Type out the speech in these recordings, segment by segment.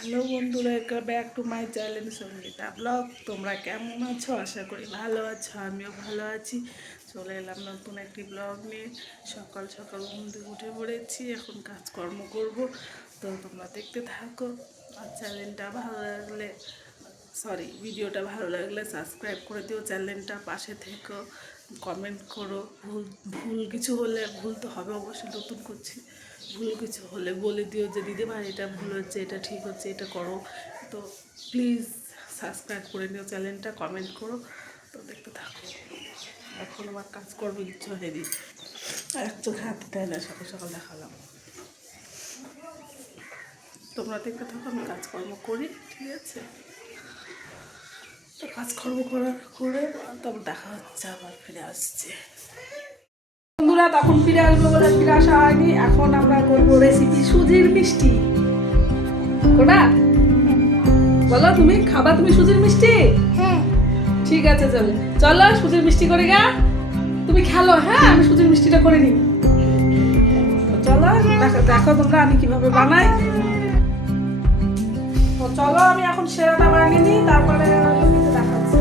Hello বন্ধুরা, welcome back to my channel Sangeeta blog. তোমরা কেমন আছো? আশা করি ভালো আছো, আমিও ভালো আছি। চলে এলাম নতুন একটি ব্লগ নিয়ে। সকাল সকাল ঘুম থেকে উঠে পড়েছি, এখন কাজকর্ম করব। তো তোমরা দেখতে থাকো। আর চ্যানেলটা ভালো লাগলে ভিডিওটা ভালো লাগলে সাবস্ক্রাইব করে দিও, চ্যানেলটা পাশে থেকো, কমেন্ট করো। ভুল কিছু হলে, ভুল তো হবে অবশ্যই, নতুন করছি, ভুল কিছু হলে বলে দিও যে দিদি ভাই এটা ভুল হচ্ছে, এটা ঠিক হচ্ছে, এটা করো। তো প্লিজ সাবস্ক্রাইব করে নিও চ্যানেলটা, কমেন্ট করো। তো দেখতে থাকো। এখন আমার কাজকর্ম ইচ্ছা হয়নি, এক চোখে হাত দেয় না, সকাল সকাল দেখালাম। তোমরা দেখতে থাকো, আমি কাজকর্ম করি, ঠিক আছে? তো কাজকর্ম করে তখন দেখা হচ্ছে, আবার ফিরে আসছে বন্ধুরা। তখন ফিরে আসবো বলে ফিরে আসা হয়নি। এখন আমরা করবো রেসিপি সুজির মিষ্টি। কোনা বলো, তুমি খাবা? তুমি সুজির মিষ্টি? হ্যাঁ। ঠিক আছে, চলো চলো সুজির মিষ্টি করে গা। তুমি খেলো, হ্যাঁ আমি সুজির মিষ্টিটা করে নিই। চলো দেখো তোমরা আমি কিভাবে বানাই। তো চলো আমি এখন সেরাটা বানিয়ে নিই, তারপরে দেখাচ্ছি।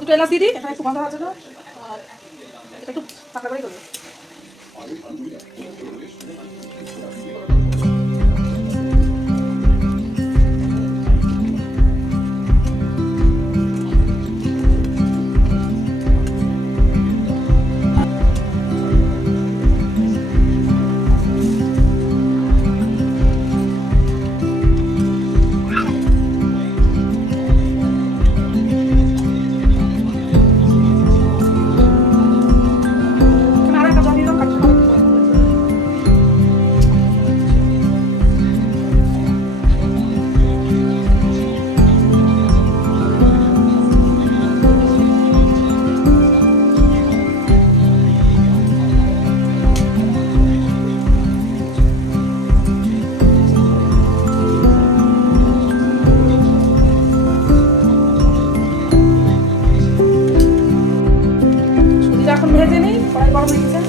দুটো এলাচ দিয়ে দিই, এটা একটু গন্ধ হওয়ার জন্য। আর এটা একটু পাতলা করে করবো। এখন ভেজে নিই, কড়াই গরম হয়ে গেছে।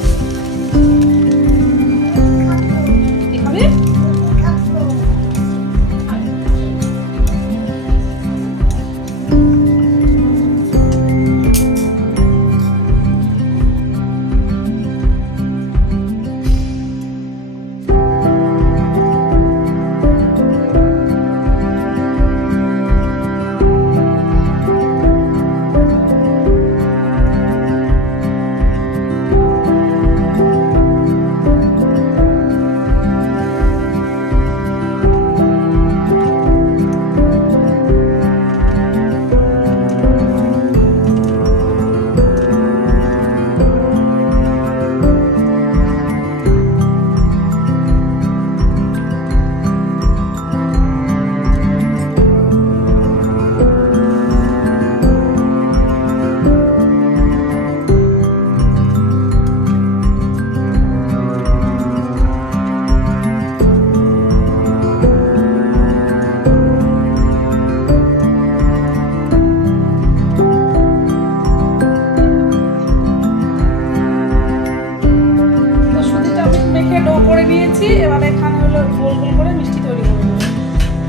কি খাবে? গোল গোল করে মিষ্টি তৈরি করে নেবো,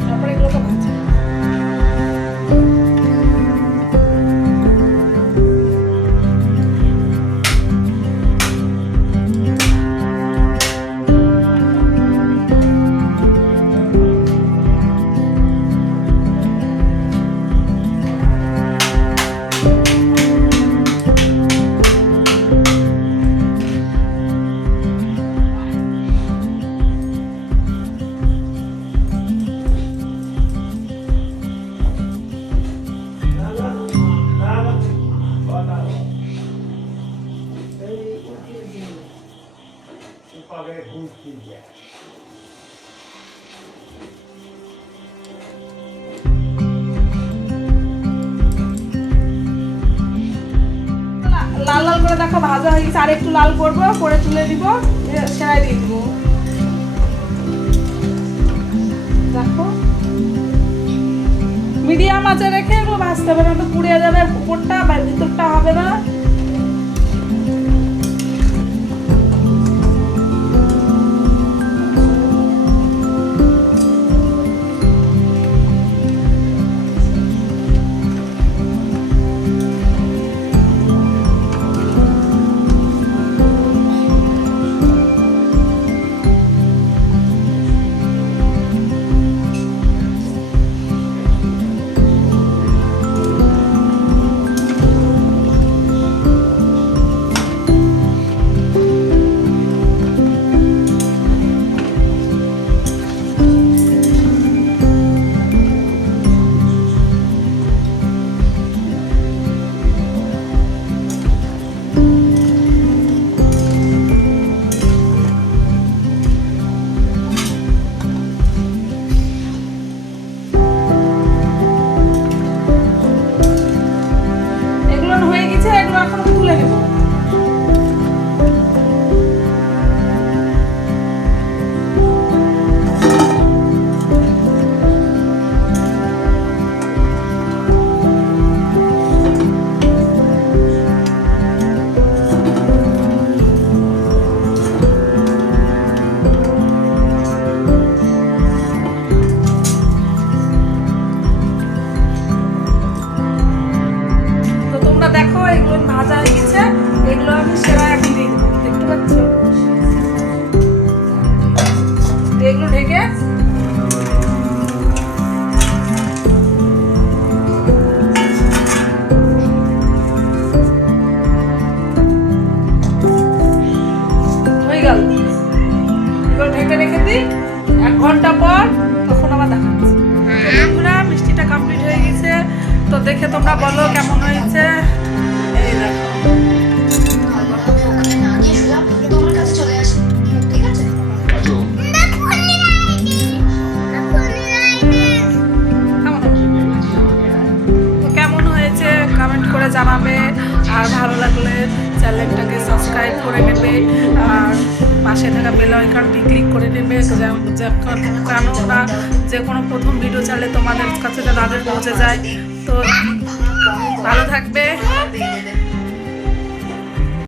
তারপরে এগুলোকে ভাজবো। লাল লাল করে দেখো ভাজা হয়ে গেছে, আর একটু লাল করবো, করে তুলে দিব, সেরাই দিয়ে দিব। দেখো মিডিয়াম আঁচে রেখে এগুলো ভাজতে হবে, না তো পুড়ে যাবে, উপরটা বা ভিতরটা হবে না। এগুলো ঢেকে হয়ে গেল, এগুলো ঢেকে রেখে দিই 1 ঘন্টা পর, তখন আবার দেখাচ্ছি। বন্ধুরা মিষ্টিটা কমপ্লিট হয়ে গেছে, তো দেখে তোমরা বলো কেমন হয়েছে। এই দেখো কমেন্ট করে জানাবে, আর ভালো লাগলে চ্যানেলটাকে সাবস্ক্রাইব করে নেবে, আর পাশে থাকা বেল আইকনটি ক্লিক করে নেবে, কারণ ওরা যে কোনো প্রথম ভিডিও চাইলে তোমাদের কাছে তাদের পৌঁছে যায়। তো ভালো থাকবে।